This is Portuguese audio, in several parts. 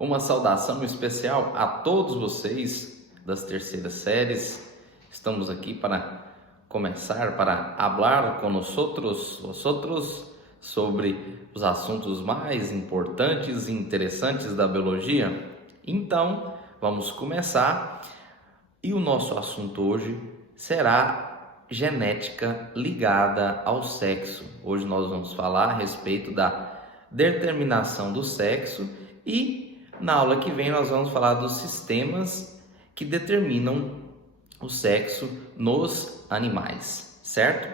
Uma saudação especial a todos vocês das terceiras séries. Estamos aqui para começar, para falar com vosotros sobre os assuntos mais importantes e interessantes da biologia. Então, vamos começar. E o nosso assunto hoje será genética ligada ao sexo. Hoje nós vamos falar a respeito da determinação do sexo e na aula que vem nós vamos falar dos sistemas que determinam o sexo nos animais, certo?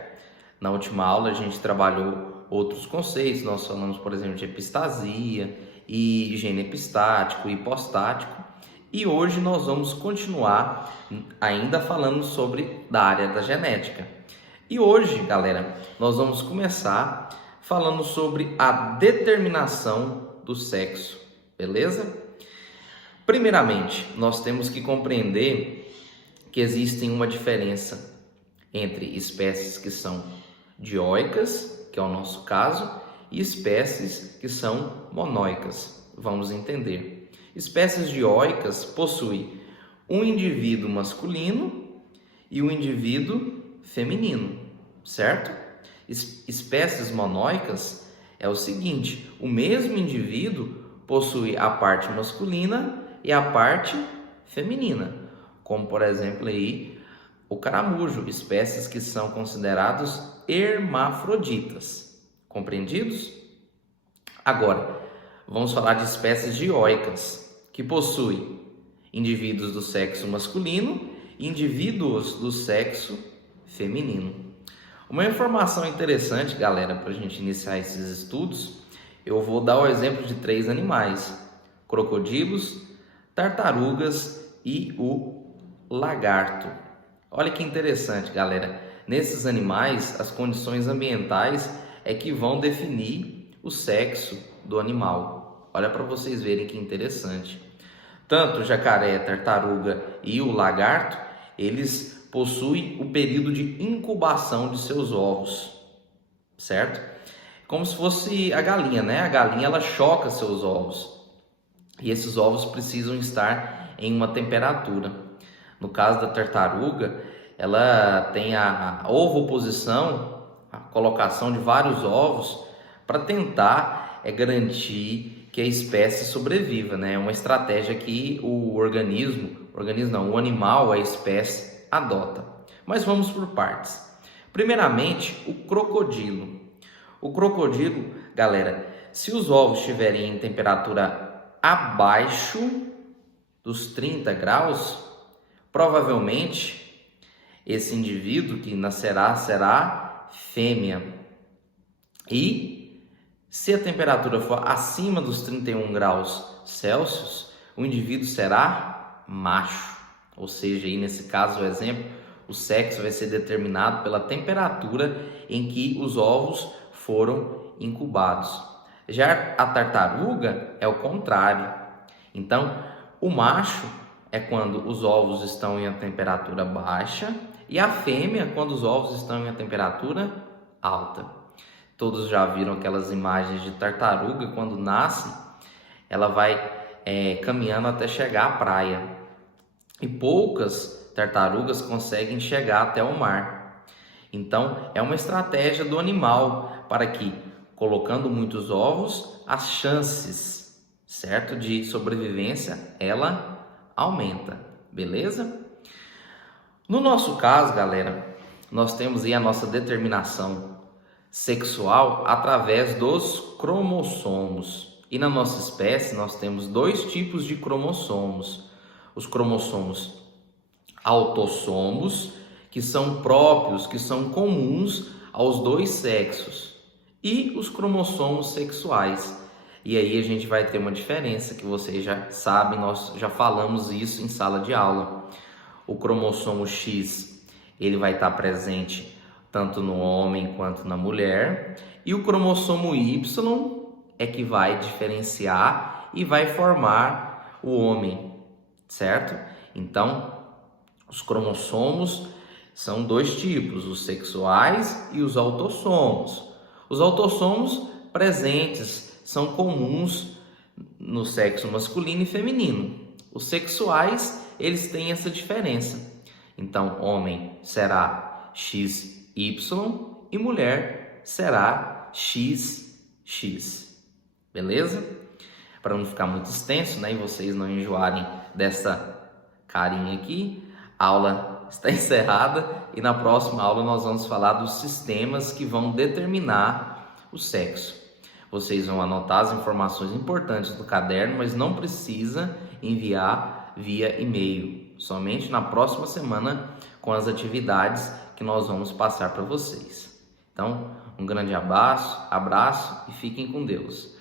Na última aula a gente trabalhou outros conceitos, nós falamos, por exemplo, de epistasia e gene epistático e hipostático, e hoje nós vamos continuar ainda falando sobre da área da genética. E hoje, galera, nós vamos começar falando sobre a determinação do sexo, beleza? Primeiramente, nós temos que compreender que existe uma diferença entre espécies que são dioicas, que é o nosso caso, e espécies que são monóicas. Vamos entender. Espécies dioicas possuem um indivíduo masculino e um indivíduo feminino, certo? Espécies monóicas é o seguinte: o mesmo indivíduo possui a parte masculina e a parte feminina, como por exemplo aí o caramujo, espécies que são considerados hermafroditas, compreendidos? Agora, vamos falar de espécies dioicas, que possuem indivíduos do sexo masculino e indivíduos do sexo feminino. Uma informação interessante, galera, para a gente iniciar esses estudos, eu vou dar o exemplo de 3 animais: crocodilos, tartarugas e o lagarto. Olha que interessante, galera. Nesses animais, as condições ambientais é que vão definir o sexo do animal. Olha para vocês verem que interessante. Tanto o jacaré, tartaruga e o lagarto, eles possuem o período de incubação de seus ovos, certo? Como se fosse a galinha, né? A galinha, ela choca seus ovos. E esses ovos precisam estar em uma temperatura. No caso da tartaruga, ela tem a ovoposição, a colocação de vários ovos para tentar garantir que a espécie sobreviva, né? É uma estratégia que o animal, a espécie, adota. Mas vamos por partes. Primeiramente, o crocodilo. O crocodilo, galera, se os ovos estiverem em temperatura abaixo dos 30 graus, provavelmente esse indivíduo que nascerá será fêmea. E se a temperatura for acima dos 31 graus Celsius, o indivíduo será macho. Ou seja, aí nesse caso, o exemplo, o sexo vai ser determinado pela temperatura em que os ovos foram incubados. Já a tartaruga é o contrário. Então, o macho é quando os ovos estão em uma temperatura baixa e a fêmea quando os ovos estão em uma temperatura alta. Todos já viram aquelas imagens de tartaruga quando nasce, ela vai caminhando até chegar à praia. E poucas tartarugas conseguem chegar até o mar. Então, é uma estratégia do animal para que, colocando muitos ovos, as chances, certo, de sobrevivência, ela aumenta, beleza? No nosso caso, galera, nós temos aí a nossa determinação sexual através dos cromossomos. E na nossa espécie, nós temos 2 tipos de cromossomos. Os cromossomos autossomos, que são próprios, que são comuns aos 2 sexos, e os cromossomos sexuais. E aí a gente vai ter uma diferença que vocês já sabem, nós já falamos isso em sala de aula. O cromossomo X, ele vai estar presente tanto no homem quanto na mulher, e o cromossomo Y é que vai diferenciar e vai formar o homem, certo? Então, os cromossomos são 2 tipos, os sexuais e os autossomos. Os autossomos presentes são comuns no sexo masculino e feminino. Os sexuais, eles têm essa diferença. Então, homem será XY e mulher será XX. Beleza? Para não ficar muito extenso, né, e vocês não enjoarem dessa carinha aqui, a aula está encerrada e na próxima aula nós vamos falar dos sistemas que vão determinar o sexo. Vocês vão anotar as informações importantes do caderno, mas não precisa enviar via e-mail. Somente na próxima semana com as atividades que nós vamos passar para vocês. Então, um grande abraço e fiquem com Deus.